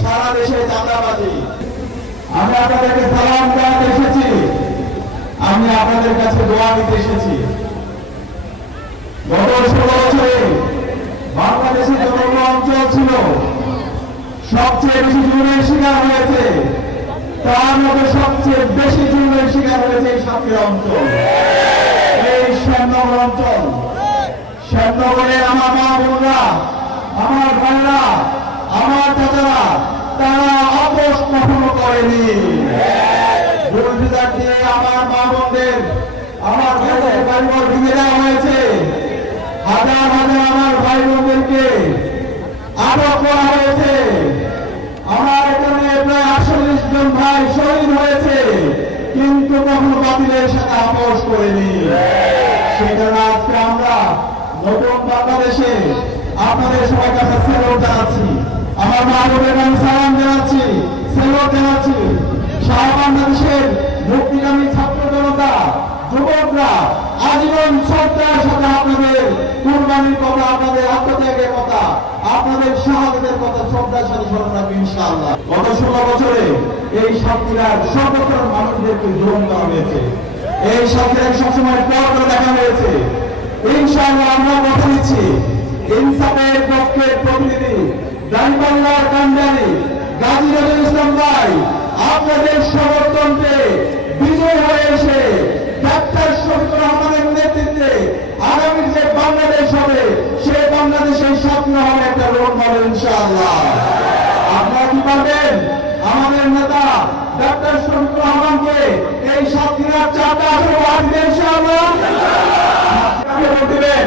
সারা দেশে চাঁদাবাজি। আমি আপনাদেরকে সালাম জানাতে এসেছি, আমি আপনাদের কাছে দোয়া নিতে এসেছি। গত 16 বছরে বাংলাদেশের যতগুলো অঞ্চল ছিল সবচেয়ে বেশি জুলুমের শিকার হয়েছে, তার মধ্যে সবচেয়ে বেশি জুলুমের শিকার হয়েছে এই সাতক্ষীরা অঞ্চল, এই শ্যামনগর অঞ্চল। শ্যামনগরে আমার মা বোনরা, আমার ভাইরা, আমার চাচারা তারা আপোষ কখনো করেনি। বুলডোজার দিয়ে আমার মা বোনদের, আমার ভাইদের বাড়িঘর ভেঙে দেওয়া হয়েছে। হাজার হাজার আমার ভাই বোনদেরকে আটক করা হয়েছে। আমার এখানে প্রায় 48 জন ভাই শহীদ হয়েছে, কিন্তু কখনো বাতিলের সাথে আপোষ করেনি। সেখানে আজকে আমরা নতুন বাংলাদেশে আপনাদের সবার কাছে সেলুট জানাচ্ছি, আমার মা বোনের আমি সালাম জানাচ্ছি, সেলুট জানাচ্ছি। সারা বাংলাদেশের মুক্তিগামী ছাত্র জনতা, যুবকরা আজীবন শ্রদ্ধার সাথে আপনাদের কুরবানির কথা, আপনাদের আত্মত্যাগের কথা, আপনাদের শাহাদাতের কথা শ্রদ্ধার সাথে স্মরণ রাখবেন ইনশাআল্লাহ। গত 16 বছরে এই সাতক্ষীরার সর্বত্র মানুষদেরকে জুলুম করা হয়েছে, এই সাতক্ষীরাকে সবসময় পর করে দেখা হয়েছে। ইনশাআল্লাহ আমরা কথা দিচ্ছি, ইনসাফের পক্ষের প্রতিনিধি দাঁড়িপাল্লার কান্ডারি গাজী নজরুল ইসলাম ভাই আপনাদের সমর্থনকে বিজয় হয়ে এসে ডাক্তার শফিকুর রহমানের নেতৃত্বে আগামী যে বাংলাদেশ হবে সেই বাংলাদেশের স্বপ্ন হবে একটা রোল মডেল ইনশাআল্লাহ। আপনারা কি পারবেন আমাদের নেতা ডাক্তার শফিকুর রহমানকে এই সাতক্ষীরার 4টা আসন দিতে ইনশাআল্লাহ? ভোট দিবেন।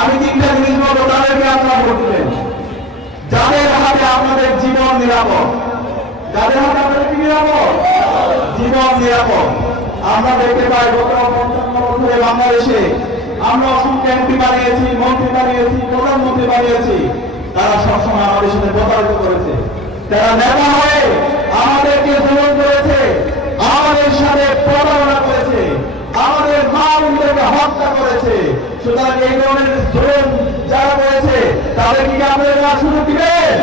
আমি 3টা জিনিস বলবো, তাদেরকে আপনারা ভোট দিবেন যাদের হাতে আপনাদের জীবন নিরাপদ, যাদের হাতে আপনাদের কি নিরাপদ? জীবন নিরাপদ। আমরা দেখতে পাই গত 55 বছরে বাংলাদেশে আমরা অসংখ্য এমপি বানিয়েছি, মন্ত্রী বানিয়েছি, প্রধানমন্ত্রী বানিয়েছি। তারা সবসময় আমাদের সাথে প্রতারিত করেছে, তারা নেতা হয়ে আমাদেরকে জুলুম করেছে, আমাদের সাথে প্রতারণা করেছে, আমাদের মা বোনদেরকে হত্যা করেছে। সুতরাং এই ধরনের জুলুম যারা করেছে তাদেরকে কি আপনারা সুযোগ দিবেন?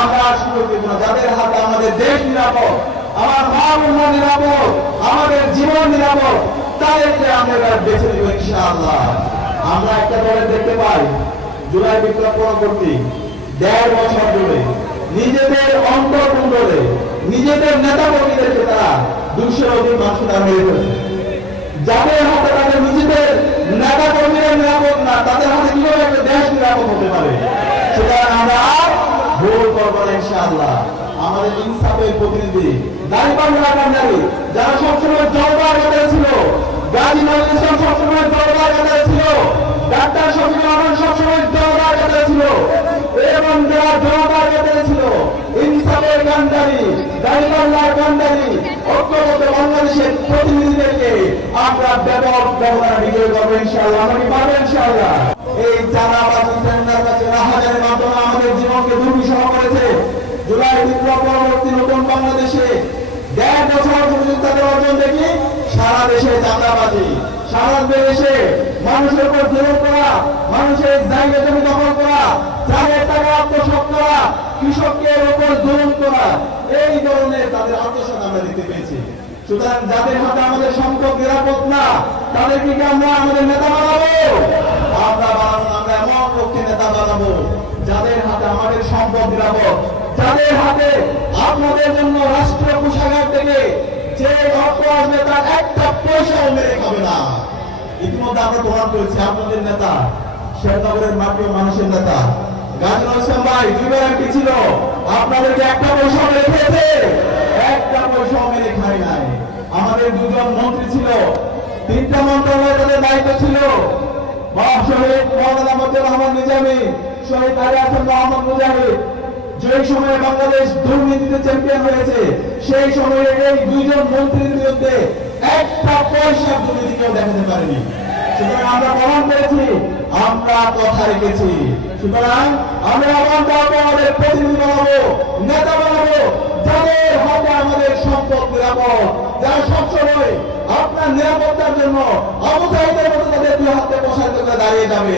আমরা সুযোগ দিব না। যাদের হাতে আমাদের দেশ নিরাপদ, আমার মা বোনরা নিরাপদ, আমাদের জীবন নিরাপদ, তাদেরকে আমরা বেছে দিব ইনশাআল্লাহ। আমরা একটা দলে দেখতে পাই জুলাই বিপ্লব পরবর্তী 1.5 বছর ধরে নিজেদের অন্তর্কুণ্ডলে নিজেদের নেতা কর্মীদেরকে তারা 200 অধিক মানুষ তারা মেরে ফেলেছে। যাদের হাতে তাদের নিজেদের নেতা কর্মীরা নিরাপদ না, তাদের হাতে কিভাবে একটা দেশ নিরাপদ হতে পারে? সুতরাং আমরা ভুল করবো না ইনশাআল্লাহ। আমাদের ইনসাফের প্রতিনিধি দাঁড়িপাল্লা কান্ডারি যারা সবসময় জলবার কাতারে ছিল, গাজী নজরুল ইসলাম সবসময় জলবার কাতারে ছিল, ডাক্তার শফিকুর রহমান সবসময় জলবার কাতারে ছিল, এবং যারা জলবার কাতারে ছিল ইনসাফের কান্ডারি দাঁড়িপাল্লার কান্ডারি ঐক্যবদ্ধ বাংলাদেশের প্রতিনিধিদেরকে আমরা ব্যবহার বিজয় করবো ইনশাআল্লাহ। আমরা কি পারবো ইনশাআল্লাহ? এই চাঁদাবাজি, টেন্ডারবাজি, রাহাজানির মাধ্যমে আমাদের জীবনকে দুর্বিষহ করেছে। জুলাই বিপ্লব পরবর্তী নতুন বাংলাদেশে 1.5 বছর যদি তাদের অর্জন দেখি, সারা দেশে চাঁদাবাজি, সারা দেশে মানুষের উপর জুলুম করা, মানুষের জায়গা জমি দখল করা, চালের টাকা আত্মসাৎ করা, কৃষকের উপর জুলুম করা, এই ধরনের তাদের আত্মসাৎ আমরা দেখতে পেয়েছি। সুতরাং যাদের হাতে আমাদের সম্পদ নিরাপদ না, তাদেরকে কি আমরা আমাদের নেতা বানাবো? আমরা বানাবো না। আমরা এমন লোককে নেতা বানাবো যাদের হাতে আমাদের সম্পদ নিরাপদ, যাদের হাতে আপনাদের জন্য রাষ্ট্রীয় কোষাগার থেকে যে অর্থ আসবে তার একটা পয়সাও মেরে খাবে না। ইতিমধ্যে আমরা প্রমাণ করেছি আপনাদের নেতা শ্যামনগরের মাটি ও মানুষের নেতা গাজী নজরুল ইসলাম ভাই 2বার এমপি ছিল, আপনাদেরকে একটা পয়সাও মেরে খেয়েছে? একটা পয়সাও মেরে খায় নাই। আমাদের 2জন মন্ত্রী ছিল, 3টা মন্ত্রণালয় তাদের দায়িত্ব ছিল। শহীদ মওলানা মতিউর রহমান নিজামী, শহীদ আলী হাসান মোহাম্মদ মুজাহিদ, যে সময়ে বাংলাদেশ দুর্নীতিতে চ্যাম্পিয়ন হয়েছে, সেই সময়ে এই 2জন মন্ত্রীর বিরুদ্ধে একটা পয়সা দুর্নীতি কেউ দেখাতে পারেনি। সুতরাং আমরা প্রমাণ করেছি, আমরা কথা রেখেছি। সুতরাং আমরা আমাদের প্রতিনিধি বানাবো, নেতা বানাবো যাদের হাতে আমাদের সম্পদ নিরাপদ, যারা সবসময় আপনার নিরাপত্তার জন্য অবসায়ীদের মতো তাদের 2 হাতে প্রসারিত করে দাঁড়িয়ে যাবে।